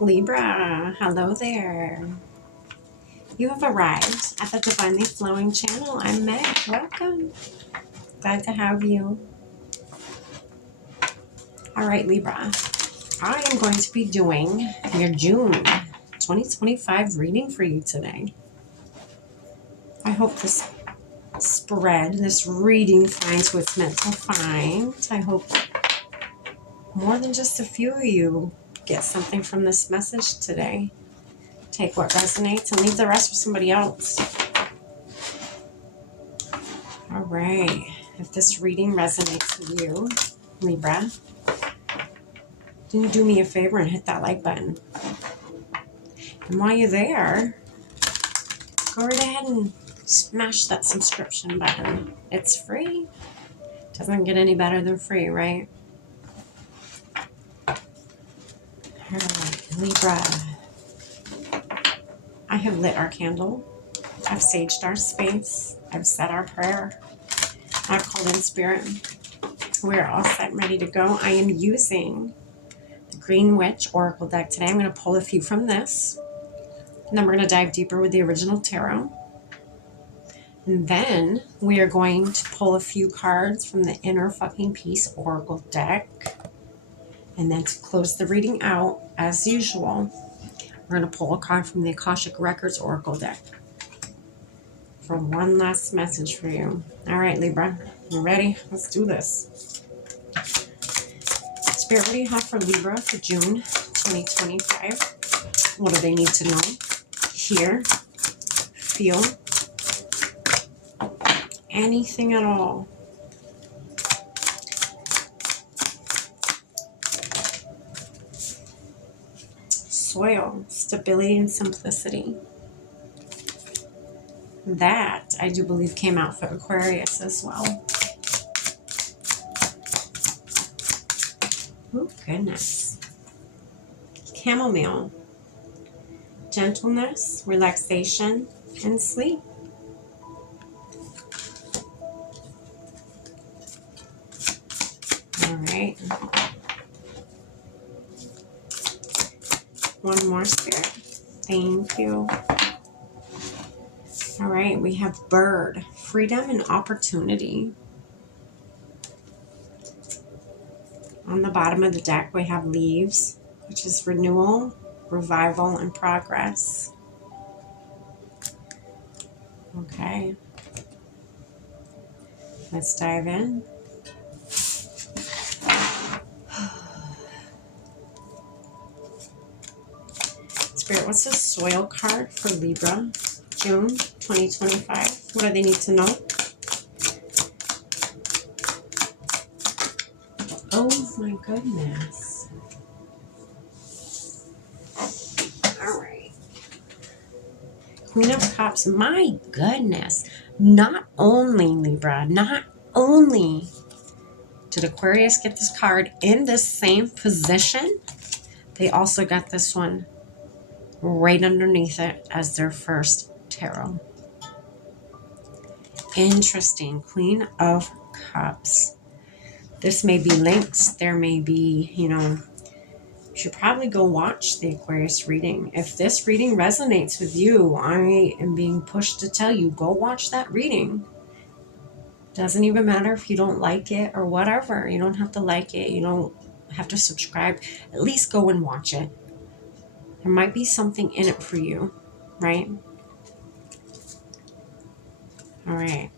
Libra, hello there. You have arrived at the Divinely Flowing channel. I'm Meg. Welcome. Glad to have you. All right, Libra. I am going to be doing your June 2025 reading for you today. I hope this reading finds what it's meant to find. I hope more than just a few of you get something from this message today. Take what resonates and leave the rest for somebody else. All right. If this reading resonates with you, Libra, then you do me a favor and hit that like button. And while you're there, go right ahead and smash that subscription button. It's free. Doesn't get any better than free, right? All right, Libra. I have lit our candle. I've saged our space. I've said our prayer. I've called in spirit. We're all set and ready to go. I am using the Green Witch Oracle deck today. I'm going to pull a few from this. And then we're going to dive deeper with the original tarot. And then we are going to pull a few cards from the Inner Fucking Peace Oracle deck. And then to close the reading out, as usual, we're going to pull a card from the Akashic Records Oracle deck for one last message for you. All right, Libra, you ready? Let's do this. Spirit, what do you have for Libra for June 2025? What do they need to know? Hear, feel, anything at all. Soil, stability and simplicity. That, I do believe, came out for Aquarius as well. Oh, goodness. Chamomile. Gentleness, relaxation, and sleep. All right. One more, Spirit. Thank you. All right, we have bird, freedom and opportunity. On the bottom of the deck, we have leaves, which is renewal, revival, and progress. Okay. Let's dive in. Spirit, what's the soil card for Libra, June 2025? What do they need to know? Oh my goodness. All right. Queen of Cups. My goodness. Not only, Libra, not only did Aquarius get this card in the same position, they also got this one right underneath it as their first tarot. Interesting. Queen of Cups. This may be linked. There may be, you should probably go watch the Aquarius reading. If this reading resonates with you, I am being pushed to tell you, go watch that reading. Doesn't even matter if you don't like it or whatever. You don't have to like it. You don't have to subscribe. At least go and watch it. There might be something in it for you, right? All right.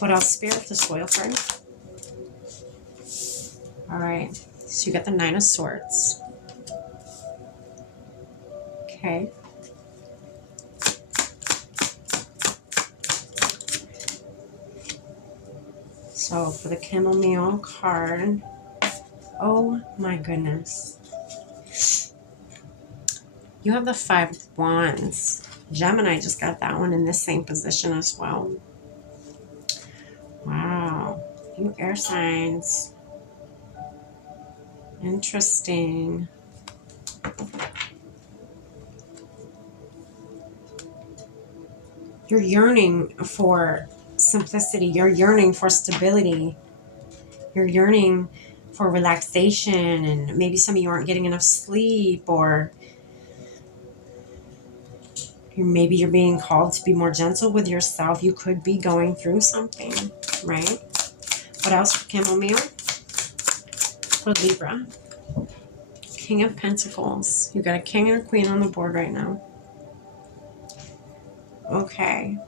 What else? Spirit, the soil card. All right. So you got the Nine of Swords. Okay. So for the chamomile card, oh my goodness. You have the Five of Wands. Gemini just got that one in the same position as well. Wow. You air signs. Interesting. You're yearning for simplicity. You're yearning for stability. You're yearning for relaxation, and maybe some of you aren't getting enough sleep, or maybe you're being called to be more gentle with yourself. You could be going through something, right? What else for chamomile? For Libra. King of Pentacles. You got a king and a queen on the board right now. Okay.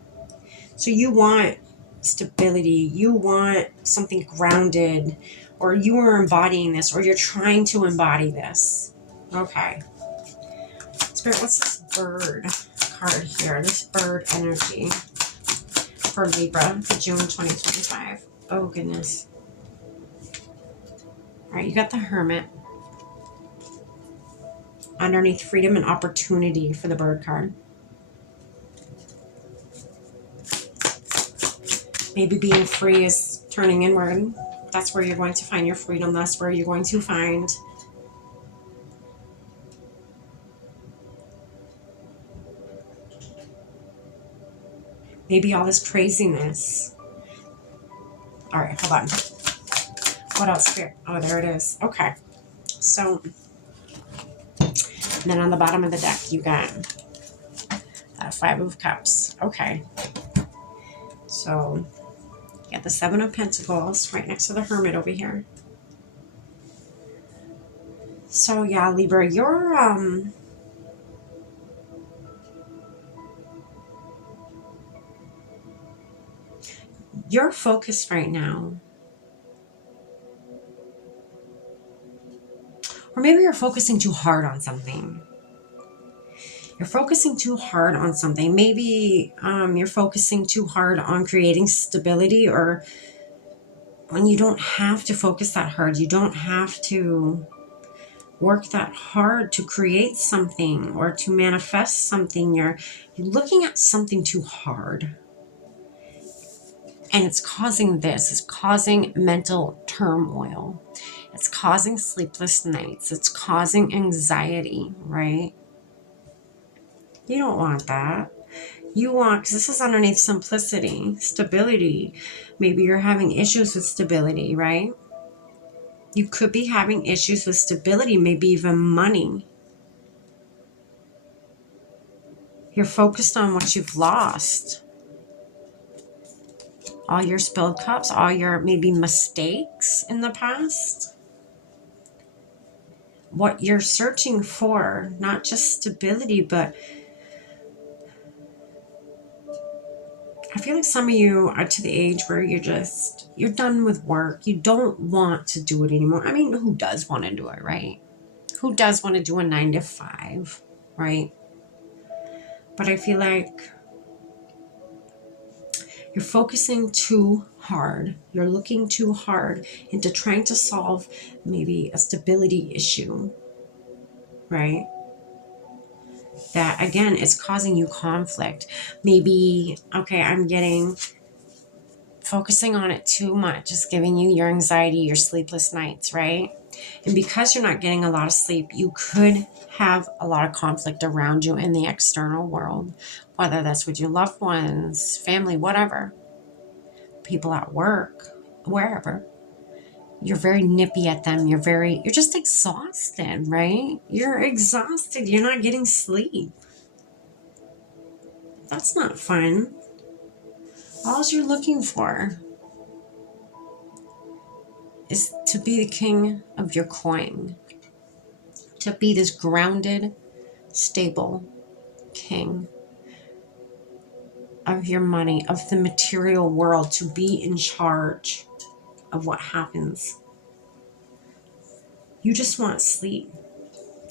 So you want stability. You want something grounded, or you are embodying this, or you're trying to embody this. Okay. Spirit, what's this bird card here? This bird energy for Libra for June 2025. Oh, goodness. All right, you got the Hermit. Underneath, freedom and opportunity for the bird card. Maybe being free is turning inward. That's where you're going to find your freedom. That's where you're going to find maybe all this craziness. All right, hold on. What else, Spirit? Oh, there it is. Okay. So, and then on the bottom of the deck, you got that Five of Cups. Okay. So, you got the Seven of Pentacles right next to the Hermit over here. So, yeah, Libra, you're focused right now. Or maybe you're focusing too hard on something. You're focusing too hard on something. Maybe you're focusing too hard on creating stability, or when you don't have to focus that hard. You don't have to work that hard to create something or to manifest something. You're looking at something too hard. And it's causing this. It's causing mental turmoil. It's causing sleepless nights. It's causing anxiety, right? You don't want that. You want, because this is underneath simplicity, stability. Maybe you're having issues with stability, right? You could be having issues with stability, maybe even money. You're focused on what you've lost. All your spilled cups, all your maybe mistakes in the past. What you're searching for, not just stability, but I feel like some of you are to the age where you're done with work. You don't want to do it anymore. I mean, who does want to do it, right? Who does want to do a 9 to 5, right? But I feel like you're focusing too hard. You're looking too hard into trying to solve maybe a stability issue, right? That, again, is causing you conflict. Maybe, okay, I'm getting focusing on it too much is giving you your anxiety, your sleepless nights, right? And because you're not getting a lot of sleep, you could have a lot of conflict around you in the external world, whether that's with your loved ones, family, whatever, people at work, wherever. You're very nippy at them. You're just exhausted, right? You're exhausted. You're not getting sleep. That's not fun. All you're looking for is to be the king of your coin, to be this grounded, stable king of your money, of the material world, to be in charge of what happens. You just want sleep.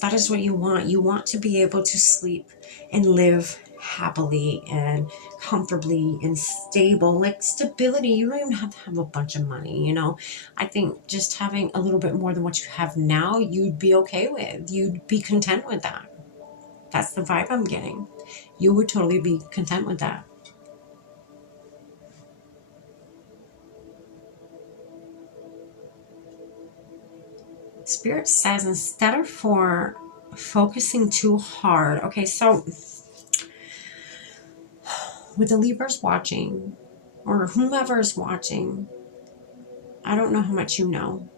That is what you want. You want to be able to sleep and live happily and comfortably and stable. Like stability, you don't even have to have a bunch of money, you know. I think just having a little bit more than what you have now, you'd be okay with. You'd be content with that. That's the vibe I'm getting. You would totally be content with that. Spirit says instead of for focusing too hard. Okay, so with the Libras watching, or whomever is watching, I don't know how much you know,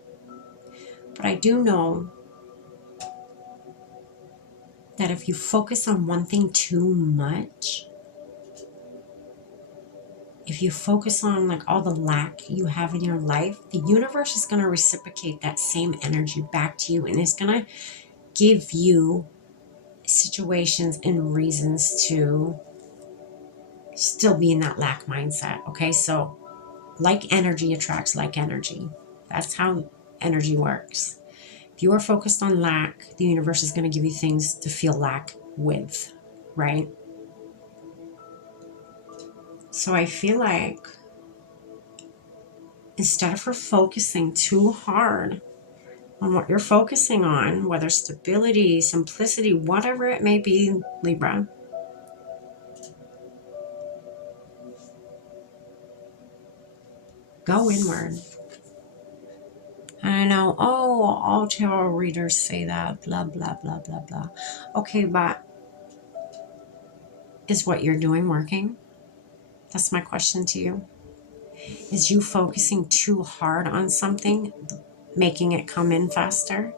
But I do know that if you focus on one thing too much, if you focus on like all the lack you have in your life, the universe is going to reciprocate that same energy back to you, and it's going to give you situations and reasons to still be in that lack mindset. Okay, so like energy attracts like energy. That's how energy works. If you are focused on lack, the universe is going to give you things to feel lack with, right? So I feel like instead of focusing too hard on what you're focusing on, whether stability, simplicity, whatever it may be, Libra, go inward. And I know, oh, all tarot readers say that, blah, blah, blah, blah, blah. Okay, but is what you're doing working? That's my question to you. Is you focusing too hard on something, making it come in faster?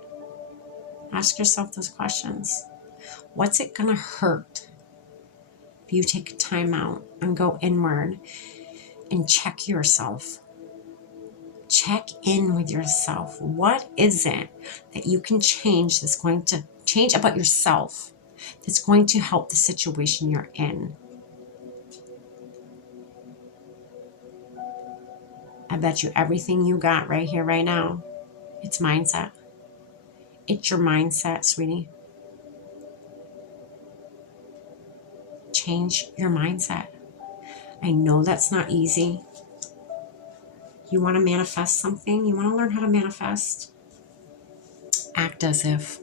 Ask yourself those questions. What's it going to hurt if you take a time out and go inward and check yourself? Check in with yourself. What is it that you can change that's going to change about yourself that's going to help the situation you're in? I bet you everything you got right here, right now, it's mindset. It's your mindset, sweetie. Change your mindset. I know that's not easy. You want to manifest something? You want to learn how to manifest? Act as if.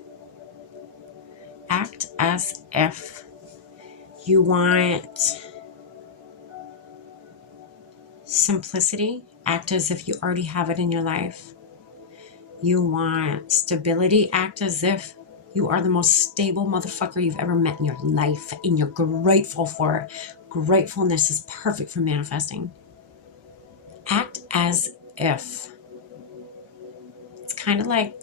Act as if you want simplicity. Act as if you already have it in your life. You want stability. Act as if you are the most stable motherfucker you've ever met in your life and you're grateful for it. Gratefulness is perfect for manifesting. Act as if. It's kind of like,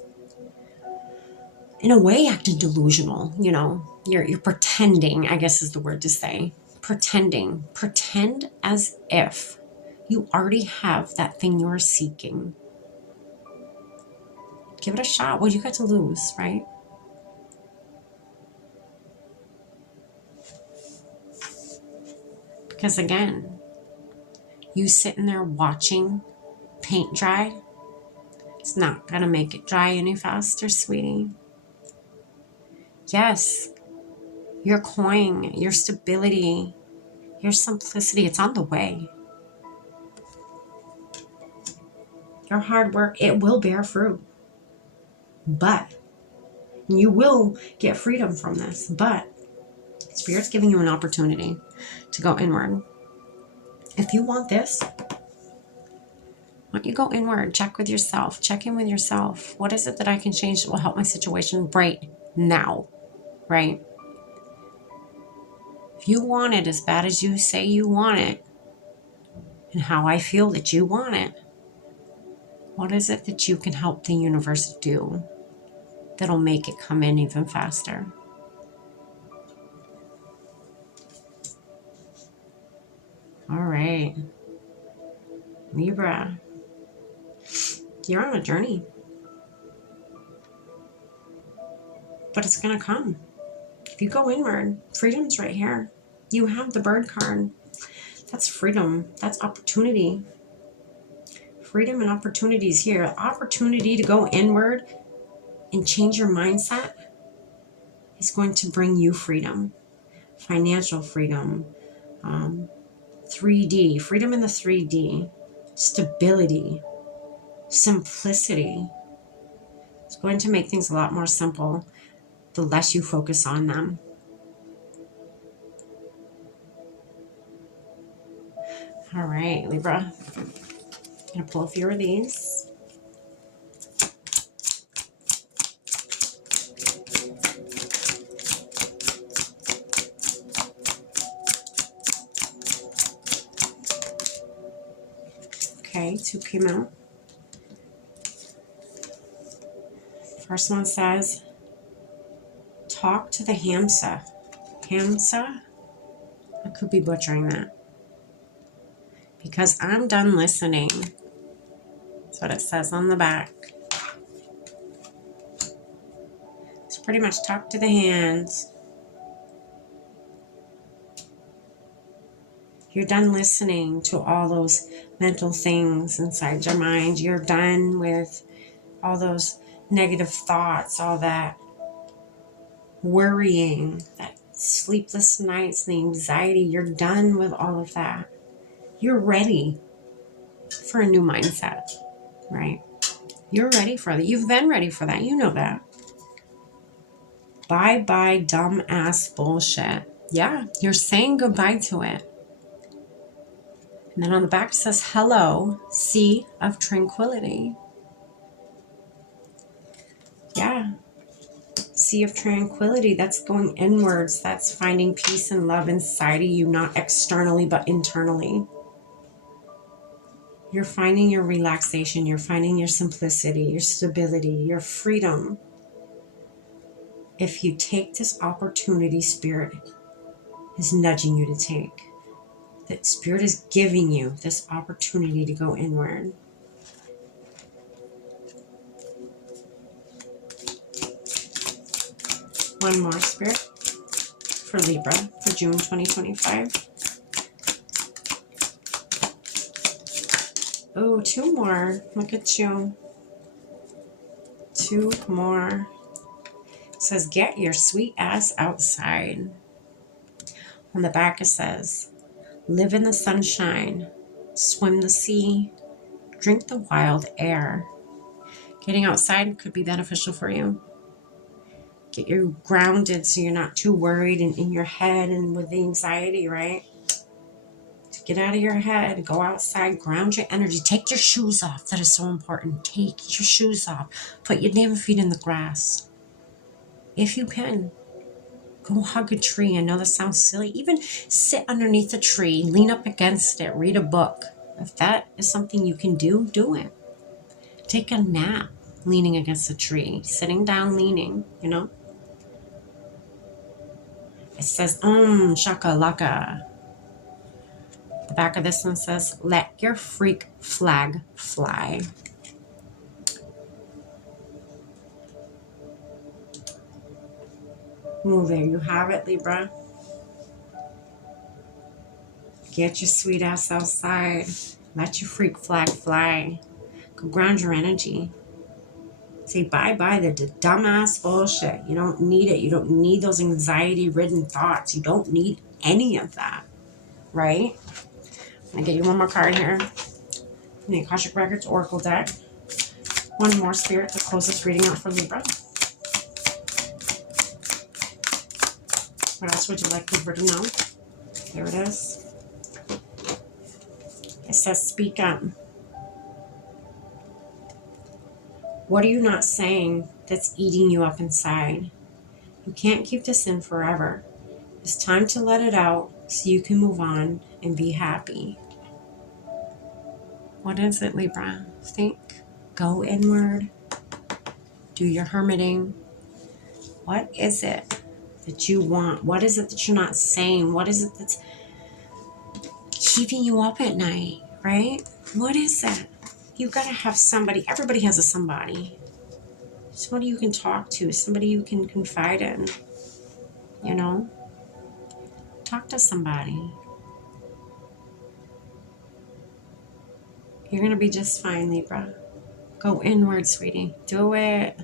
in a way, acting delusional, you know. You're pretending, I guess is the word to say. Pretending. Pretend as if you already have that thing you're seeking. Give it a shot. What do you got to lose, right? Because again, you sitting there watching paint dry, it's not going to make it dry any faster, sweetie. Yes, your coin, your stability, your simplicity, it's on the way. Your hard work, it will bear fruit. But you will get freedom from this. But Spirit's giving you an opportunity to go inward. If you want this, why don't you go inward, check with yourself, check in with yourself. What is it that I can change that will help my situation right now, right? If you want it as bad as you say you want it, and how I feel that you want it, what is it that you can help the universe do that'll make it come in even faster? All right. Libra, you're on a journey. But it's going to come. If you go inward, freedom's right here. You have the bird card. That's freedom. That's opportunity. Freedom and opportunities here. Opportunity to go inward and change your mindset is going to bring you freedom. Financial freedom. 3D. Freedom in the 3D. Stability. Simplicity. It's going to make things a lot more simple the less you focus on them. All right, Libra. I'm going to pull a few of these. Okay, 2 came out. First one says, talk to the Hamsa. Hamsa? I could be butchering that. Because I'm done listening. That's what it says on the back. It's pretty much talk to the hands. You're done listening to all those mental things inside your mind. You're done with all those negative thoughts, all that worrying, that sleepless nights, the anxiety. You're done with all of that. You're ready for a new mindset, right? You're ready for that. You've been ready for that. You know that. Bye-bye dumb-ass bullshit. Yeah, you're saying goodbye to it. And then on the back it says, hello, sea of tranquility. Yeah. Sea of tranquility. That's going inwards. That's finding peace and love inside of you, not externally, but internally. You're finding your relaxation. You're finding your simplicity, your stability, your freedom. If you take this opportunity, Spirit is nudging you to take. That Spirit is giving you this opportunity to go inward. One more, Spirit, for Libra for June 2025. Oh, two more. Look at you. Two more. It says, get your sweet ass outside. On the back it says, live in the sunshine, swim the sea, drink the wild air. Getting outside could be beneficial for you. Get you grounded so you're not too worried and in your head and with the anxiety, right? To get out of your head, go outside, ground your energy. Take your shoes off. That is so important. Take your shoes off. Put your damn feet in the grass. If you can. Go hug a tree. I know that sounds silly. Even sit underneath a tree, lean up against it, read a book. If that is something you can do, do it. Take a nap leaning against a tree, sitting down, leaning, you know. It says, shaka laka. The back of this one says, let your freak flag fly. Oh, there you have it, Libra. Get your sweet ass outside. Let your freak flag fly. Go ground your energy. Say bye-bye to the dumbass bullshit. You don't need it. You don't need those anxiety-ridden thoughts. You don't need any of that, right? I'm going to get you one more card here. From the Akashic Records Oracle deck. One more, Spirit, to close this reading out for Libra. What else would you like Libra to know? There it is. It says, speak up. What are you not saying that's eating you up inside? You can't keep this in forever. It's time to let it out so you can move on and be happy. What is it, Libra? Think. Go inward. Do your hermiting. What is it that you want? What is it that you're not saying? What is it that's keeping you up at night, right? What is that? You've got to have somebody. Everybody has a somebody. Somebody you can talk to. Somebody you can confide in. You know? Talk to somebody. You're going to be just fine, Libra. Go inward, sweetie. Do it.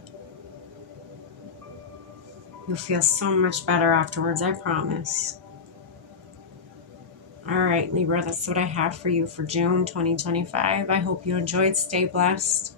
You'll feel so much better afterwards, I promise. All right, Libra, that's what I have for you for June 2025. I hope you enjoyed. Stay blessed.